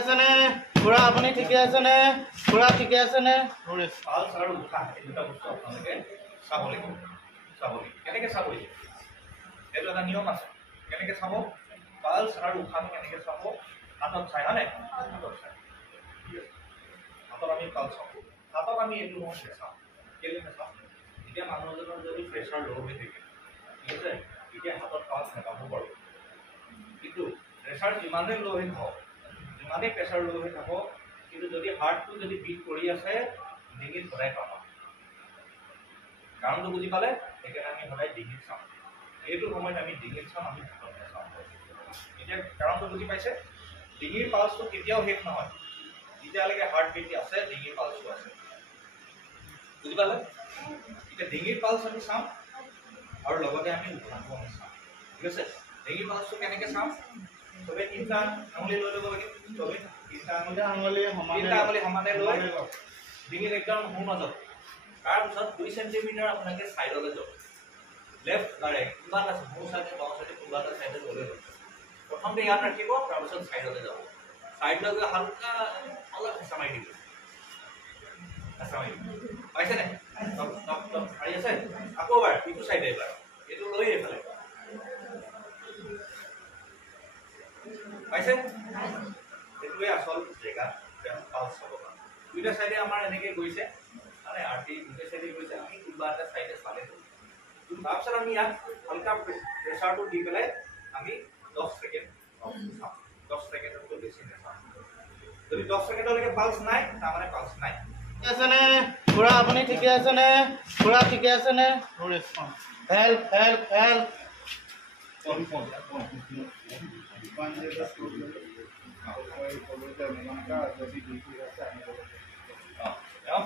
আছেনে খুৰা আপুনি ঠিকে আছেনে খুৰা ঠিকে আছেনে পালছ আৰু উশাহ এই দুটা বস্তু আপোনালোকে চাব লাগিব কেনেকৈ চাব লাগিব এইটো এটা নিয়ম আছে কেনেকৈ চাব পালছ আৰু উশাহ কেনেকৈ চাব হাতত চাই হয়নে হাতত চাই হাতত আমি পালছ চাব হাতত আমি এইটো নহয় চাওঁ কেলৈ নাচাওঁ এতিয়া মানুহ এজনৰ যদি প্ৰেছাৰ ল' হৈ থাকে ঠিক আছে এতিয়া হাতত পালছ নাপাব পাৰোঁ কিন্তু প্ৰেছাৰ যিমানেই ল' হৈ থাকক যিমানেই প্ৰেছাৰ ল' হৈ থাকক কিন্তু যদি হাৰ্টটো যদি বিট কৰি আছে ডিঙিত সদায় পাবা কাৰণটো বুজি পালে সেইকাৰণে আমি সদায় ডিঙিত চাওঁ এইটো সময়ত আমি ডিঙিত চাওঁ আমি হাতত নাচাওঁ এতিয়া কাৰণটো বুজি পাইছে ডিঙিৰ পালছটো কেতিয়াও শেষ নহয় যেতিয়ালৈকে হাৰ্ট বিট আছে ডিঙিৰ পালছটো আছে বুজি পালে এতিয়া ডিঙিৰ পালছ আমি চাওঁ আৰু লগতে আমি উশাহটো আমি চাওঁ ঠিক আছে ডিঙিৰ পালছটো কেনেকৈ চাওঁ চবেই তিনিটা আঙুলি লৈ ল'ব লাগে চবেই তিনিটা আঙুলি সমানে লৈ ডিঙিত একদম সোঁ মাজত তাৰপিছত 2 চেণ্টিমিটাৰ আপোনালোকে ছাইডলৈ যাব লেফ্ট বা ৰাইট কিবা এটা সোঁ চাইডে বাওঁ চাইডে কিবা এটা চাইডে গ'লে হ'ল প্ৰথমতে ইয়াত ৰাখিব তাৰপিছত ছাইডলৈ যাব ছাইডলৈ গৈ হালকা অলপ হেঁচা মাৰি দিব পাইছেনে মাৰি আছে আকৌ এবাৰ ইটো চাইডে এবাৰ এইটো লৈ এইফালে পাইছে এইটোৱে আচল জেগা পালছ চাব কাৰণে দুইটা চাইডে আমাৰ এনেকৈ গৈছে মানে আৰ্টি দুইটা চাইডে গৈছে আমি কোনোবা এটা চাইডে চালে তাৰপিছত আমি ইয়াত হালকা প্ৰেছাৰটো দি পেলাই আমি 10 ছেকেণ্ড চাওঁ 10 ছেকেণ্ডতকৈ বেছি নাচাওঁ যদি 10 ছেকেণ্ডলৈকে পালছ নাই তাৰমানে পালছ নাই আছেনে খুৰা আপুনি ঠিকে আছেনে খুৰা ঠিকে আছেনে হেল্প হেল্প হেল্প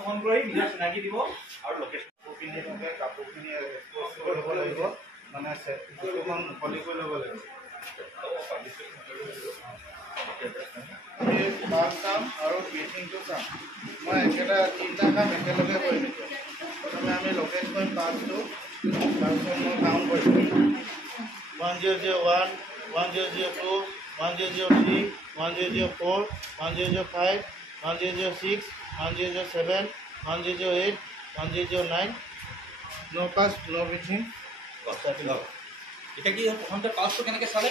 ফোন কৰি নিজৰ চিনাকি দিব আৰু লোকেশ্যন কাপোৰখিনি ল'ব লাগিব মানে কিছুমান মুকলি কৰি ল'ব লাগিব পাঁচ চাম আৰু ব্ৰিথিংটো চাম মই তিনিটা কাম একেলগে কৰিম প্ৰথমে আমি লোকেট কৰিম পাঁচটো তাৰপিছত মই কাউণ্ট কৰিম 1001 1002 1003 1004 1005 1006 1007 1008 1009 no pass no breathing এতিয়া কি প্ৰথমতে পালছটো কেনেকৈ চালে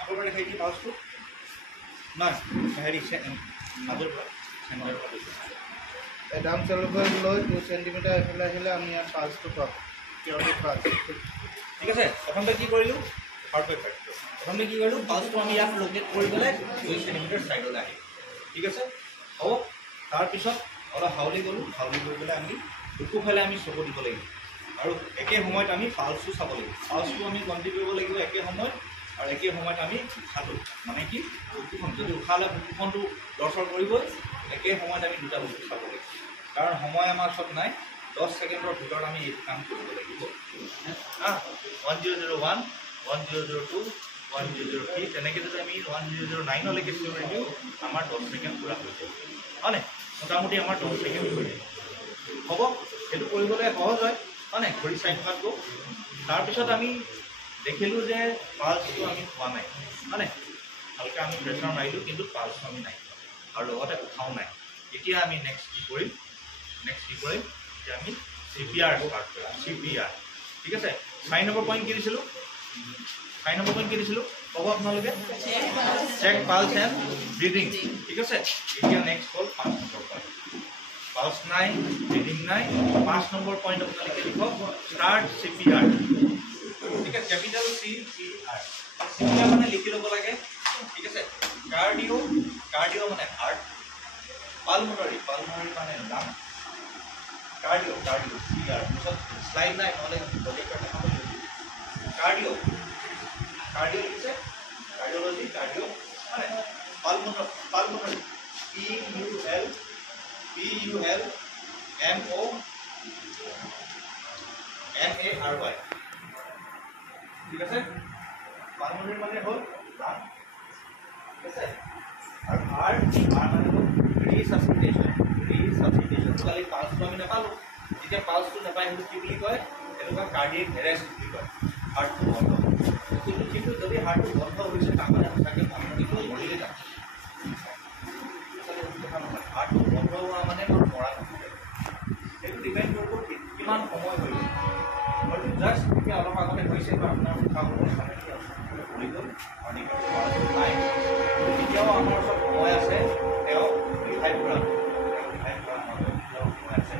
আকৌ এবাৰ দেখাই দিয়ে পালছটো নাই হেৰি মাজৰ পৰা ডাউন চেলুকৈ লৈ 2 চেণ্টিমিটাৰ এইফালে আহিলে আমি ইয়াত পালছটো পাম ঠিক আছে প্ৰথমতে কি কৰিলোঁ প্ৰথমতে কি কৰিলোঁ পালছটো আমি ইয়াত লোকেট কৰি পেলাই 2 চেণ্টিমিটাৰ ছাইডলৈ আহিলোঁ ঠিক আছে হ'ব তাৰপিছত অলপ হাউলি গ'লোঁ হাউলি গৈ পেলাই আমি দুফালে আমি চকু দিব লাগিব আৰু একে সময়ত আমি পালছটো চাব লাগিব পালছটো আমি কণ্টি কৰিব লাগিব একে সময়ত আৰু একে সময়ত আমি উশাহটো মানে কি বুকুখন যদি উশাহলে বুকুখনটো লৰচৰ কৰিবই একে সময়ত আমি দুটা বস্তু চাব লাগিব কাৰণ সময় আমাৰ ওচৰত নাই 10 ছেকেণ্ডৰ ভিতৰত আমি এইটো কাম কৰিব লাগিব 1001 1002 1003 তেনেকৈ যদি আমি 1009লৈকে চিঞৰি দিওঁ আমাৰ 10 ছেকেণ্ড পূৰা হৈ যাব হয়নে মোটামুটি আমাৰ 10 ছেকেণ্ড হৈ যাব হ'ব সেইটো কৰিবলৈ সহজ হয় হয়নে ঘড়ী চাই থকাতকৈ তাৰপিছত আমি দেখিলোঁ যে পালছটো আমি পোৱা নাই হয়নে হালকা আমি প্ৰেছাৰ মাৰিলোঁ কিন্তু পালছটো আমি নাই আৰু লগতে উঠাও নাই এতিয়া আমি নেক্সট কি কৰিম এতিয়া আমি CPR ষ্টাৰ্ট কৰিম CPR ঠিক আছে 9 নম্বৰ পইণ্ট কি দিছিলোঁ ক'ব আপোনালোকে চেক পালছ এণ্ড ব্ৰিডিং ঠিক আছে এতিয়া নেক্সট হ'ল 5 নম্বৰ পইণ্ট পালছ নাই ব্ৰিডিং নাই 5 নম্বৰ পইণ্ট আপোনালোকে লিখক ষ্টাৰ্ট CPR ঠিক আছে কেপিটেল CPR CPR মানে লিখি ল'ব লাগে ঠিক আছে কাৰ্ডিঅ মানে হাৰ্ট পালমোনাৰী মানে লাং কাৰ্ডিঅ CR পিছত শ্লাইড নাই নহ'লে বেলেগকৈ দেখাব লাগিব কাৰ্ডিঅ লিখিছে কাৰ্ডিঅলজি মানে পালমোনাৰী PULMONARY ঠিক আছে পালমোনাৰী মানে হ'ল লাং ঠিক আছে আৰু হাৰ্ট মানে হ'ল ৰিসাসপিটেশ্যন খালি পালছটো আমি নাপালোঁ যেতিয়া পালছটো নাপায় সেইটো কি বুলি কয় এনেকুৱা কাৰ্ডিয়েক এৰেষ্ট বুলি কয় হাৰ্টটো বন্ধ কিন্তু যদি হাৰ্টটো বন্ধ হৈছে তাৰমানে সঁচাকৈ পালমোনাৰীটো মৰিলে যায় সময় আছে তেওঁ ৰিভাইভ কৰা সময় আছে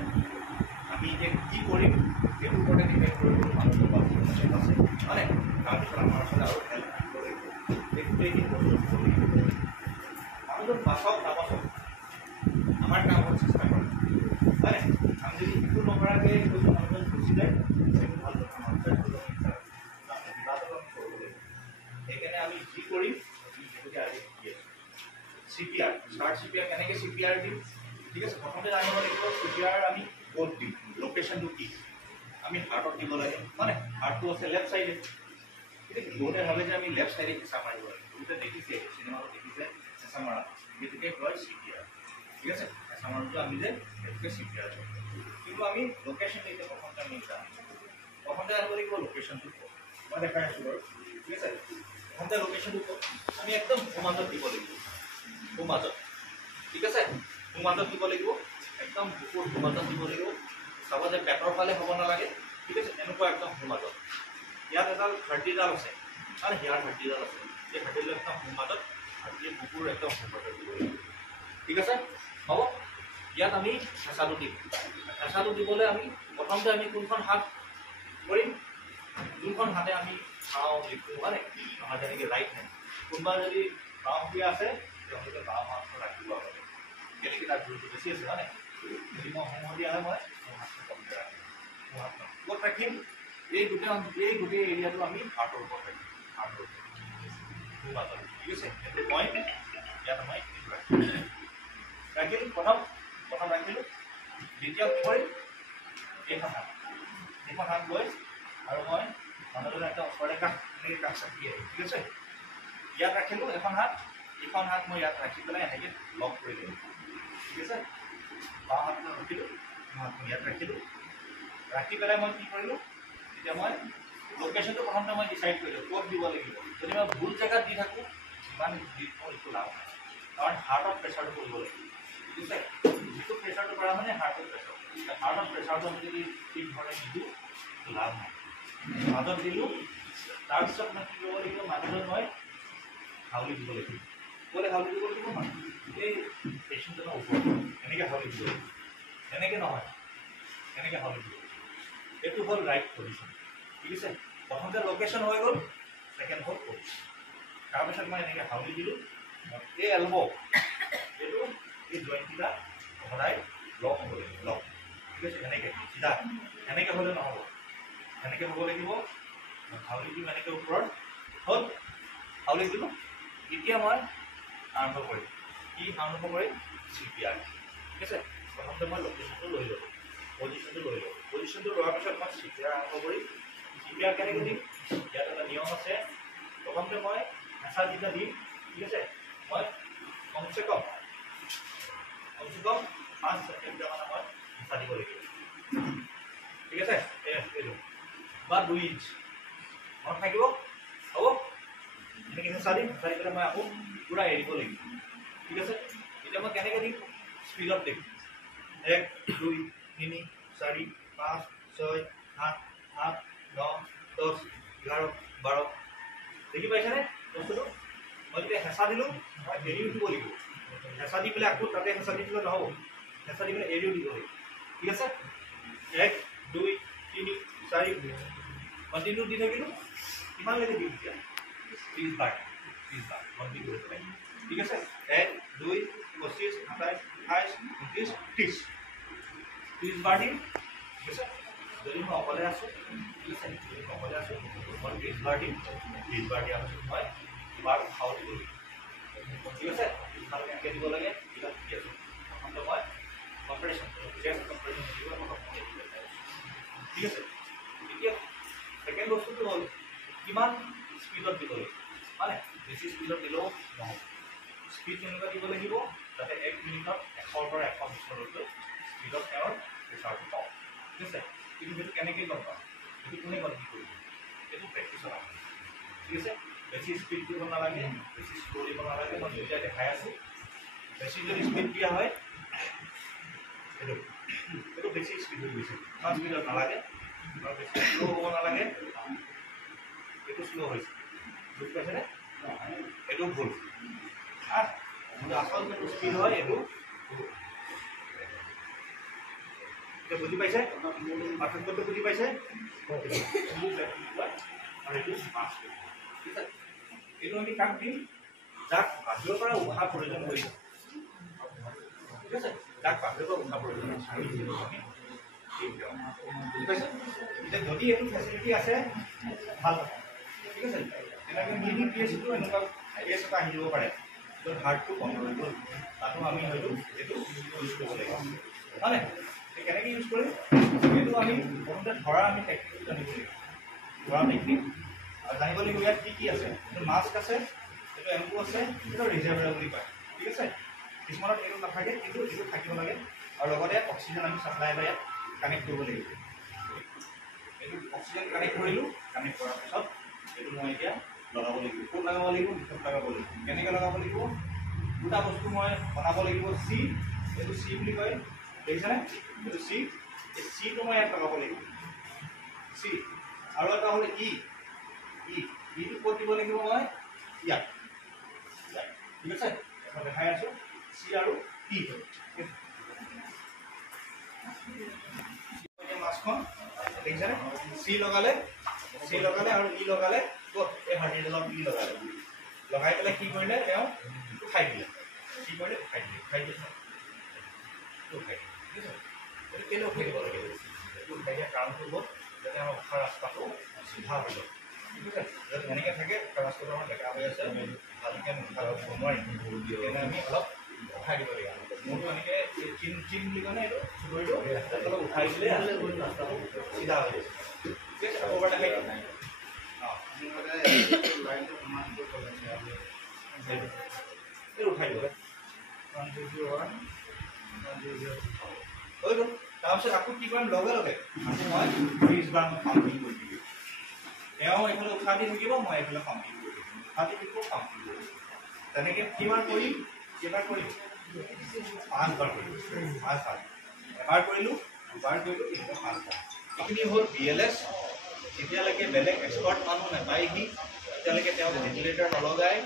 আমি এতিয়া কি কৰিম সেইটো ওপৰতে ডিপেণ্ড কৰিব মানুহৰ বাজেট আছে হয়নে তাৰপিছত আমাৰ ওচৰত আৰু হেল্প থাকিব লাগিব এই গোটেইখিনি বস্তু মানুহজন বাচাওক নাবাচক আমাৰ কাম হ'ল চেষ্টা কৰা হয়নে আমি যদি একো নকৰাকৈ মানুহজন গুচি যায় সেইটো ভাল কথা সেইকাৰণে আমি যি কৰিম সেইটোকে আজি শিকি আছোঁ CPR স্মাৰ্ট CPR কেনেকৈ CPR দিম ঠিক আছে প্ৰথমতে জানিব লাগিব CPR আমি ক'ত দিম লোকেশ্যনটো কি আমি হাৰ্টত দিব লাগে মানে হাৰ্টটো আছে লেফ্ট চাইডে কিন্তু বহুতে ভাবে যে আমি লেফ্ট চাইডে হেঁচা মাৰিব লাগে বহুতে দেখিছে চিনেমাত দেখিছে হেঁচা মৰা সেইটোকে কয় CPR ঠিক আছে হেঁচা মাৰোঁতে আমি যে সেইটোকে CPR কিন্তু আমি লোকেশ্যন এতিয়া প্ৰথমতে আমি যাম প্ৰথমতে আনিব লাগিব লোকেশ্যনটো মই দেখাই আছোঁ বাৰু ঠিক আছে প্ৰথমতে লোকেশ্যনটো আমি একদম সমাজত দিব লাগিব সমাজত ঠিক আছে সমাজত দিব লাগিব একদম বুকুৰ সমাজত দিব লাগিব চাব যে পেটৰ ফালে হ'ব নালাগে ঠিক আছে এনেকুৱা একদম সমাজত ইয়াত এডাল হাৰ্ডিডাল আছে আৰু ইয়াৰ হাৰ্ডিডাল আছে এই হাৰ্ডিডাল একদম সমাজত আৰু এই বুকুৰ একদম সমাজত দিব লাগিব ঠিক আছে হ'ব ইয়াত আমি হেঁচাটো দিম হেঁচাটো দিবলৈ আমি প্ৰথমতে আমি কোনখন হাত কৰিম যোনখন হাতে আমি খাওঁ লিখোঁ মানে আমাৰ যেনেকৈ ৰাইট হেণ্ড কোনোবা যদি বাওঁ ভৰি আছে তেওঁলোকে বাওঁ হাতখন ৰাখিব লাগে কেনেকৈ তাৰ জোৰটো বেছি আছে হয় যদি মই সোঁ দিয়া হয় মই মোৰ হাতটো কমকৈ ৰাখিম মোৰ হাত ক'ত ৰাখিম এই গোটেই এৰিয়াটো আমি হাৰ্টৰ ওপৰত ৰাখিম হাৰ্টৰ মাজত ঠিক আছে সেইটো পইণ্ট ইয়াত মই ৰাখিলোঁ প্ৰথম ৰাখিলোঁ দ্বিতীয় কি কৰিম এইখন হাত লৈ আৰু মই মানুহজনে একদম ওচৰতে এনেকৈ কাষ চাপি আহি ঠিক আছে ইয়াত ৰাখিলোঁ এখন হাত মই ইয়াত ৰাখি পেলাই এনেকৈ লক কৰি দিলোঁ ঠিক আছে বাওঁ হাতখন ৰাখিলোঁ হাতখন ইয়াত ৰাখিলোঁ ৰাখি পেলাই মই কি কৰিলোঁ এতিয়া মই লোকেশ্যনটো প্ৰথমতে মই ডিচাইড কৰিলোঁ ক'ত দিব লাগিব যদি মই ভুল জেগাত দি থাকোঁ ইমান মোৰ একো লাভ নাই কাৰণ হাৰ্টত প্ৰেছাৰটো কৰিব লাগিব ঠিক আছে যিটো প্ৰেছাৰটো কৰা মানে হাৰ্টৰ প্ৰেছাৰটো আমি যদি ঠিক ধৰণে নিদিওঁ লাভ নাই মাজত দিলোঁ তাৰপিছত মই কি কৰিব লাগিব মানুহজন মই হাউলি দিব লাগিব ক'লে হাউলি দিব লাগিব মানে এই পেচেণ্টজনৰ ওপৰত এনেকৈ হাউলি দিব লাগিব এনেকৈ নহয় এনেকৈ হাউলি দিব লাগিব এইটো হ'ল ৰাইট পজিশ্যন ঠিক আছে প্ৰথমতে লোকেশ্যন হৈ গ'ল ছেকেণ্ড হ'ল পজিশ্যন তাৰপিছত মই এনেকৈ হাউলি দিলোঁ এই এলব এইটো এই জইণ্টকেইটা সদায় লক হ'ব লাগিব লক ঠিক আছে এনেকৈ চিধা এনেকৈ হ'লে নহ'ব এনেকৈ হ'ব লাগিব হাউলি দিম এনেকৈ ওপৰত হ'ল হাউলি দিলোঁ এতিয়া মই আৰম্ভ কৰিম কি আৰম্ভ কৰিম CPR ঠিক আছে প্ৰথমতে মই লোকেশ্যনটো লৈ ল'লোঁ পজিশ্যনটো লোৱাৰ পিছত মই CPR আৰম্ভ কৰিম CPR কেনেকৈ দিম ইয়াত এটা নিয়ম আছে প্ৰথমতে মই হেঁচা যেতিয়া দিম ঠিক আছে মই কমচে কম 5 ছেকেণ্ডমান মই হেঁচা দিব লাগিব ঠিক আছে এইটো বা 2 ইঞ্চ মনত থাকিব হ'ব এনেকৈ হেঁচা দি পেলাই মই আকৌ পূৰা এৰিব লাগিব ঠিক আছে এতিয়া মই কেনেকৈ দিম স্পীডত দিম 1 2 3 4 5 6 7 8 9 10 11 12 দেখি পাইছেনে বস্তুটো মই যেতিয়া হেঁচা দিলোঁ মই এৰিও দিব লাগিব হেঁচা দি পেলাই আকৌ তাতে হেঁচা দি দিলে নহ'ব হেঁচা দি পেলাই এৰিও দিব লাগিব ঠিক আছে 1 2 3 4 কণ্টিনিউ দি থাকিলোঁ কিমানলৈকে দিম এতিয়া 30 বাৰ কণ্টিনিউ কৰি পেলাই ঠিক আছে 1 2 25 27 28 29 30 বাৰ দিম ঠিক আছে যদি মই অকলে আছোঁ ঠিক আছে যদি মই অকলে আছোঁ মই 30 বাৰ দিম 30 বাৰ দিয়াৰ পাছত মই বাৰ উঠাও দিব লাগিব ঠিক আছে ভালকৈ এনেকৈ দিব লাগে এইবিলাক শিকি আছোঁ প্ৰথমতে মই কম্পাৰিজন চেষ্ট কম্পাৰিজন দিব ঠিক আছে এতিয়া ছেকেণ্ড বস্তুটো হ'ল কিমান স্পীডত দিব লাগিব মানে বেছি স্পীডত দিলেও নহ'ব স্পীড তেনেকুৱা দিব লাগিব যাতে 1 মিনিটত 100ৰ পৰা 120লৈকে স্পীডত তেওঁৰ প্ৰেছাৰটো পাওঁ ঠিক আছে কিন্তু সেইটো কেনেকৈ গম পাওঁ সেইটো কোনে গম কি কৰিব এইটো প্ৰেক্টিচত আহে ঠিক আছে বেছি স্পীড দিব নালাগে বেছি শ্ল' দিব নালাগে মই দুইটা দেখাই আছোঁ বেছি যদি স্পীড দিয়া হয় এইটো বেছি স্পীড হৈ গৈছে ইমান স্পীডত নালাগে আৰু বেছি শ্ল' হ'ব নালাগে এইটো শ্ল' হৈছে বুজি পাইছেনে এইটো ভুল কিন্তু আচল যোনটো স্পীড হয় এইটো এতিয়া বুজি পাইছে পাৰ্থক্যটো বুজি পাইছে আৰু এইটো মাছ ঠিক আছে এইটো আমি কাক দিম যাক বাহিৰৰ পৰা উশাহ প্ৰয়োজন কৰিব ঠিক আছে যাক বাহিৰৰ পৰা উশাহ প্ৰয়োজন বুজি পাইছে এতিয়া যদি এইটো ফেচিলিটি আছে ভাল ঠিক আছে তেনেকৈ মিনি পিএছটো এনেকুৱা পিএছ এটা আহি দিব পাৰে য'ত হাৰ্টটো বন্ধ হৈ গ'ল তাতো আমি হয়তো এইটো ইউজ কৰিব লাগিব হয়নে কেনেকৈ ইউজ কৰিম এইটো আমি প্ৰথমতে ধৰা আমি টেকনিকটো জানিব লাগিব ধৰা টেকনিক আৰু জানিব লাগিব ইয়াত কি আছে এইটো মাস্ক আছে এইটো এম্পু আছে এইটো ৰিজাৰ্ভাৰ বুলি কয় ঠিক আছে কিছুমানত এইটো নাথাকে কিন্তু এইটো থাকিব লাগে আৰু লগতে অক্সিজেন আমি ছাপ্লাই এটা ইয়াত কানেক্ট কৰিব লাগিব এইটো অক্সিজেন কানেক্ট কৰিলোঁ কানেক্ট কৰাৰ পিছত এইটো মই এতিয়া লগাব লাগিব ক'ত লগাব লাগিব ভিতৰত লগাব লাগিব কেনেকৈ লগাব লাগিব দুটা বস্তু মই বনাব লাগিব চি এইটো চি বুলি কয় দেখিছেনে এইটো চি এই চিটো মই ইয়াত লগাব লাগিব চি আৰু এটা হ'ল ইটো ক'ত দিব লাগিব মই ইয়াত ঠিক আছে মই দেখাই আছোঁ চি আৰু ই মাছখন দেখিছেনে চি লগালে আৰু ই লগালে ক'ত এই হাৰ্ডিডালত ই লগালে লগাই পেলাই কি কৰিলে তেওঁ উঠাই দিলে কি কৰিলে উঠাই দিলে ঠিক আছে এইটো কেলৈ উঠাই দিব লাগে এইটো উঠাই দিয়া কাৰণটো হ'ল যাতে আমাৰ উশাহ ৰাস্তাটো চিধা হৈ যায় ঠিক আছে যাতে এনেকৈ থাকে উশাহ ৰাস্তাটো আমাৰ বেকা হৈ আছে ভালকৈ আমি উশাহ ল'ব নোৱাৰিম সেইকাৰণে আমি অলপ উঠাই দিব লাগে মোৰটো এনেকৈ চিন বুলি কয় এইটো চুবুৰীটো অলপ উঠাই দিলে ৰাস্তাটো চিধা হৈ যায় ঠিক আছে আকৌ এবাৰ দেখাই দিম উঠাই দিব হৈ গ'ল তাৰপিছত আকৌ কি কৰিম লগে লগে আকৌ মই ফ্ৰিজ বা পাম্পিং কৰি দিম তেওঁ এইফালে উশাহ দি থাকিব মই এইফালে পাম্পিং কৰি দিম উশাহ দি থাকিব পাম্পিং কৰি দিম তেনেকৈ কেইবাৰ কৰিম 5 বাৰ কৰিম 5 বাৰ এবাৰ কৰিলোঁ 2 বাৰ কৰিলোঁ 5 বাৰ এইখিনি হ'ল BLS এতিয়ালৈকে বেলেগ এক্সপাৰ্ট মানুহ নাপায়হি এতিয়ালৈকে তেওঁ ভেণ্টিলেটৰ নলগায়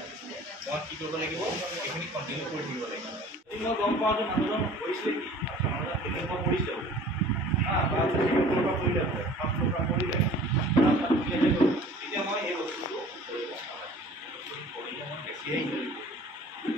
মই কি কৰিব লাগিব এইখিনি কণ্টিনিউ কৰি থাকিব লাগিব যদি মই গম পাওঁ যে মানুহজন কৰিছিলে কি মানুহজন তেনেকুৱা কৰিছে বা পৰা কৰিলে ফাৰ্ষ্ট ফ্ল'ৰ পৰা কৰিলে তেতিয়া মই এই বস্তুটো কৰিলে মই বেছিয়ে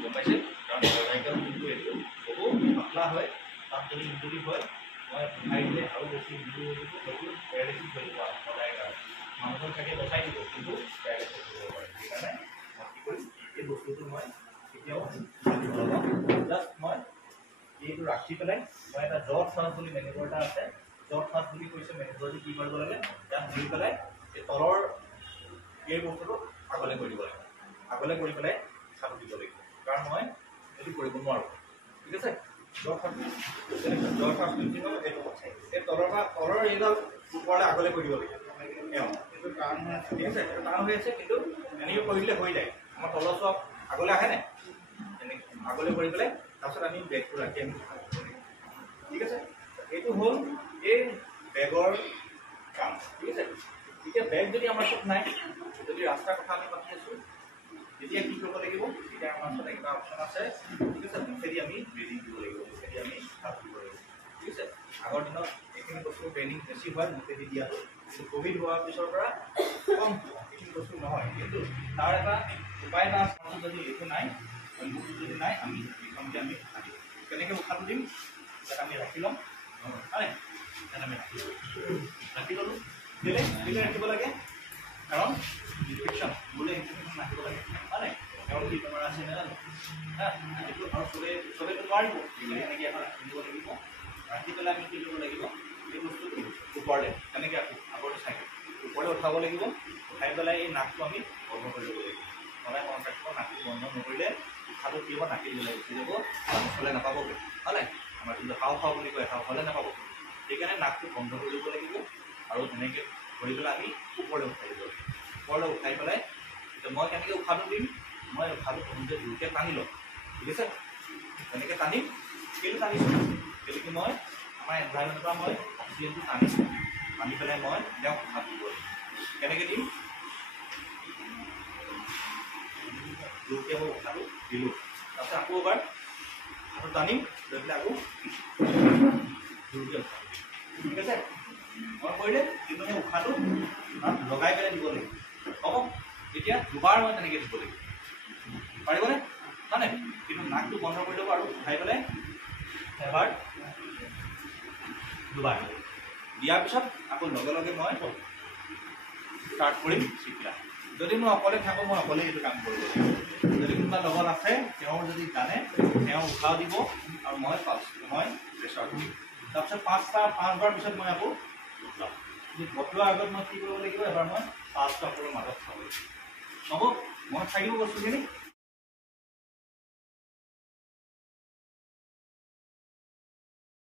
গম পাইছে কাৰণ চাইকেল যোনটো এইটো বহুত পাতলা হয় তাত যদি ইঞ্জুৰি হয় মই উঠাই দিলে আৰু বেছি ইঞ্জুৰি হৈ যাব সেইটো পেৰালাইচিছ হৈ যাব সদায় কাৰণে মানুহজন চাগে বচাই দিব কিন্তু পেৰালাইচিছ হ'ব পাৰে সেইকাৰণে মই কি কৰিম এই বস্তুটো মই কেতিয়াও জাষ্ট মই এইটো ৰাখি পেলাই মই এটা জৰ্জ হাউচ বুলি মেনেজাৰ এটা আছে জৰ্জ হাউচ বুলি কৈছে মেনেজাৰটো কি কৰিব লাগে তাত ধৰি পেলাই এই তলৰ এই বস্তুটো আগলৈ কৰি দিব লাগে আগলৈ কৰি পেলাই চাটো দিব লাগিব কাৰণ মই এইটো কৰিব নোৱাৰোঁ ঠিক আছে জৰ্জ হাউচ এইটো এই তলৰ এইডাল ওপৰলৈ আগলৈ কৰি দিব লাগিব এইটো টান হৈ আছে ঠিক আছে এইটো টান হৈ আছে কিন্তু এনেকৈ কৰিলে হৈ যায় আমাৰ তলৰ চোৱা আগলৈ আহে নাই এনেকৈ আগলৈ কৰি পেলাই তাৰপিছত আমি বেগটো ৰাখি আমি ঠিক আছে এইটো হ'ল এই বেগৰ কাম ঠিক আছে এতিয়া বেগ যদি আমাৰ ওচৰত নাই যদি ৰাস্তাৰ কথা আমি পাতি আছোঁ তেতিয়া কি কৰিব লাগিব তেতিয়া আমাৰ ওচৰত এটা অপশ্যন আছে ঠিক আছে মুখেদি আমি ব্ৰিডিং দিব লাগিব মুখেদি আমি হাত দিব লাগিব ঠিক আছে আগৰ দিনত এইখিনি বস্তু ট্ৰেইনিং বেছি হয় মুখেদি দিয়াটো কিন্তু ক'ভিড হোৱাৰ পিছৰ পৰা কম এইখিনি বস্তু নহয় কিন্তু তাৰ এটা উপায় এটা আছে যদি এইটো নাই মুখটো যদি নাই আমি এইখনকে আমি উশাহ দিম কেনেকৈ উশাহটো দিম তাত আমি ৰাখি ল'ম হয় তাত আমি ৰাখি ল'লোঁ কেলৈ ৰাখিব লাগে কাৰণ ইনফেকশ্যন বোলে ইনফেকশ্যন ৰাখিব লাগে হয় তেওঁৰ কি বেমাৰ আছে নাজানো এইটো আৰু চবেইতো নোৱাৰিব এনেকৈ এখন ৰাখি দিব লাগিব ৰাখি পেলাই আমি কি কৰিব লাগিব এই বস্তুটো ওপৰলৈ তেনেকৈ ৰাখোঁ আগতে চাইকেল ওপৰলৈ উঠাব লাগিব উঠাই পেলাই এই নাকটো আমি বন্ধ কৰি ল'ব লাগিব সদায় কণ্টেক্টৰ নাকটো বন্ধ নকৰিলে উশাহটো কি হ'ব নাকি দিলে উঠি যাব চলে নাপাবগৈ হয় নাই আমাৰ যোনটো হাওঁফাওঁ বুলি কয় হাওঁফালে নাপাব সেইকাৰণে নাকটো বন্ধ কৰি দিব লাগিব আৰু তেনেকৈ ধৰি পেলাই আমি ওপৰলৈ উঠাই দিব লাগিব ওপৰলৈ উঠাই পেলাই এতিয়া মই কেনেকৈ উশাহটো দিম মই উশাহটো প্ৰথমতে জোৰকৈ টানি ল'ম ঠিক আছে তেনেকৈ টানিম কেলৈ টানিছোঁ কেলৈকি মই আমাৰ এনভাইৰমেণ্টৰ পৰা মই অক্সিজেনটো টানিছোঁ টানি পেলাই মই তেওঁক উশাহ দিব লাগিব কেনেকৈ দিম জোৰকৈ মই উশাহটো দিলোঁ তাৰপিছত আকৌ এবাৰ আকৌ টানিম লৈ পেলাই আকৌ জোৰকৈ উঠাম ঠিক আছে মই কৰিলে কিন্তু সেই উশাহটো তাত লগাই পেলাই দিব লাগিব হ'ব এতিয়া দুবাৰ মই তেনেকৈ দিব লাগিব পাৰিবনে মানে কিন্তু নাকটো বন্ধ কৰি ল'ব আৰু উঠাই পেলাই এবাৰ দুবাৰ দিয়াৰ পিছত আকৌ লগে লগে মই ষ্টাৰ্ট কৰিম চিপিয়া যদি মই অকলে থাকোঁ মই অকলে এইটো কাম কৰিব লাগিব যদি কোনোবা লগত আছে তেওঁ যদি জানে তেওঁ উশাহ দিব আৰু মই প্ৰেছাৰ দিম তাৰপিছত পাঁচবাৰ পিছত মই আকৌ উঠাম কিন্তু বতোৱাৰ আগত মই কি কৰিব লাগিব এবাৰ মই 5টা সকলৰ মাজত চাব লাগিব হ'ব মই থাকিব বস্তুখিনি